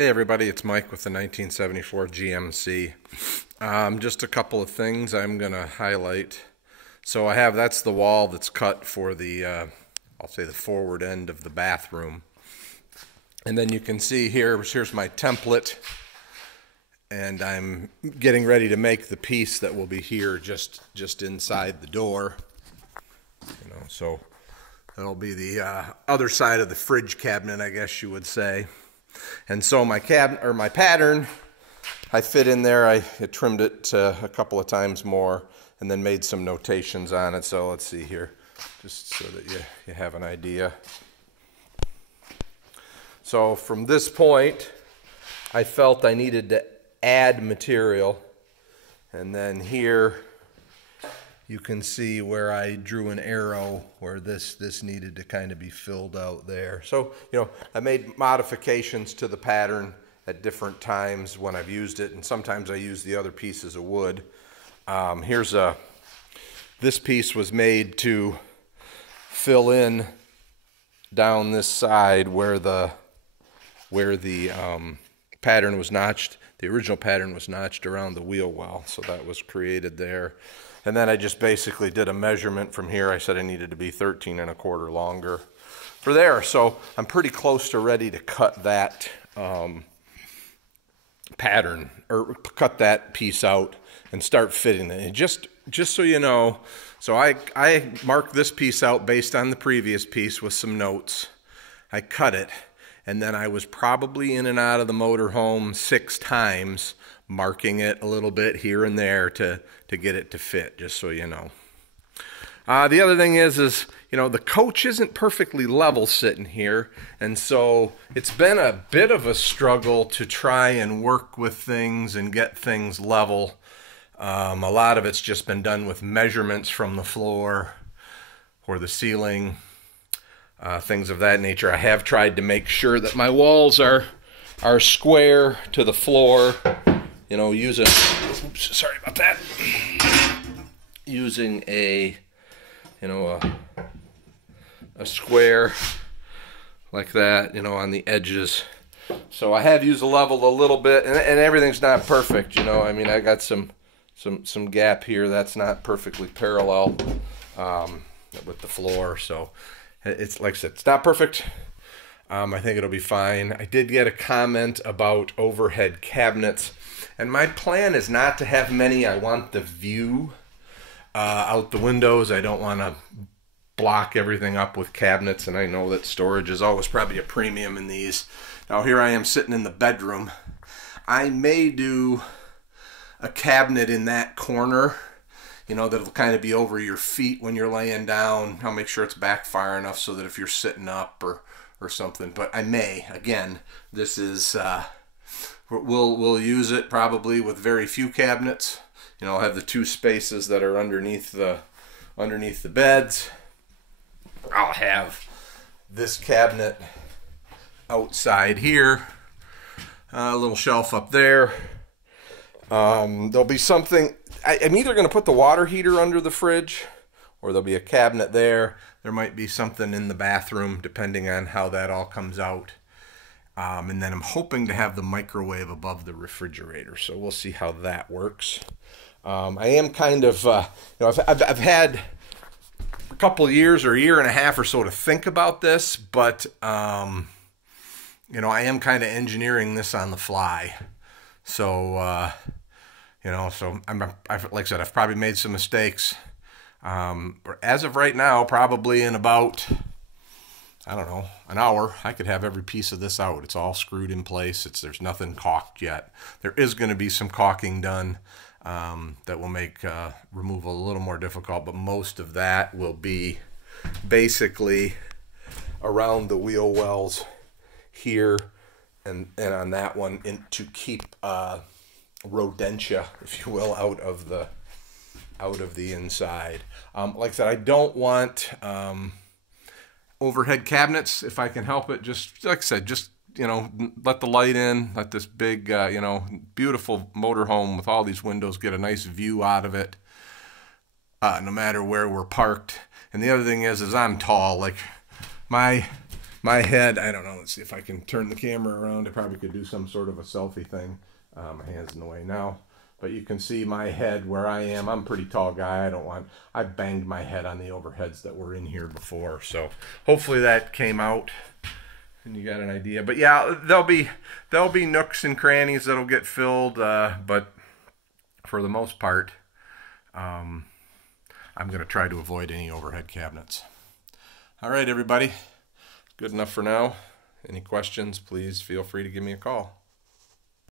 Hey everybody, it's Mike with the 1974 GMC. Just a couple of things I'm going to highlight. So that's the wall that's cut for the, I'll say the forward end of the bathroom. And then you can see here's my template. And I'm getting ready to make the piece that will be here just inside the door. So that'll be the other side of the fridge cabinet, I guess you would say. And so my pattern, I fit in there. I trimmed it a couple of times more and then made some notations on it. So let's see here, just so that you have an idea. So from this point, I felt I needed to add material. And then here you can see where I drew an arrow where this needed to kind of be filled out there. So, I made modifications to the pattern at different times when I've used it, and sometimes I use the other pieces of wood. This piece was made to fill in down this side where the pattern was notched. The original pattern was notched around the wheel well, so that was created there. And then I just basically did a measurement from here. I said I needed to be 13 1/4 longer for there. So I'm pretty close to ready to cut that pattern, or cut that piece out and start fitting it. And just so you know, so I marked this piece out based on the previous piece with some notes. I cut it, and then I was probably in and out of the motorhome 6 times, marking it a little bit here and there to get it to fit, just so you know. The other thing is the coach isn't perfectly level sitting here, and so it's been a bit of a struggle to try and work with things and get things level. A lot of it's just been done with measurements from the floor or the ceiling, things of that nature. I have tried to make sure that my walls are square to the floor. Using, oops, sorry about that. Using a square like that, on the edges. So I have used the level a little bit, and everything's not perfect. I got some gap here that's not perfectly parallel with the floor. So it's like I said, it's not perfect. I think it'll be fine. I did get a comment about overhead cabinets. And my plan is not to have many. I want the view out the windows. I don't want to block everything up with cabinets, and I know that storage is always probably a premium in these. Now here I am sitting in the bedroom. I may do a cabinet in that corner, that'll kind of be over your feet when you're laying down. I'll make sure it's back far enough so that if you're sitting up or something, but I may. Again, this is... We'll use it probably with very few cabinets. I'll have the 2 spaces that are underneath the beds. I'll have this cabinet outside here, a little shelf up there. There'll be something. I'm either going to put the water heater under the fridge, or there'll be a cabinet there. There might be something in the bathroom, depending on how that all comes out. And then I'm hoping to have the microwave above the refrigerator. So we'll see how that works. I am kind of, I've had a couple of years or a year and a half or so to think about this, but, I am kind of engineering this on the fly. So, so like I said, I've probably made some mistakes. As of right now, probably in about... I don't know, an hour, I could have every piece of this out. It's all screwed in place. There's nothing caulked yet. There is going to be some caulking done that will make removal a little more difficult, but most of that will be basically around the wheel wells here and on that one to keep rodentia, if you will, out of the inside. Like I said, I don't want... overhead cabinets, if I can help it. Just like I said, just let the light in, let this big beautiful motorhome with all these windows get a nice view out of it, no matter where we're parked. And the other thing is I'm tall. Like my my head, I don't know, let's see if I can turn the camera around. I probably could do some sort of a selfie thing. My hand's in the way now. But you can see my head where I am. I'm a pretty tall guy. I banged my head on the overheads that were in here before. So hopefully that came out and you got an idea. But yeah, there'll be nooks and crannies that'll get filled. But for the most part, I'm going to try to avoid any overhead cabinets. All right, everybody. Good enough for now. Any questions, please feel free to give me a call.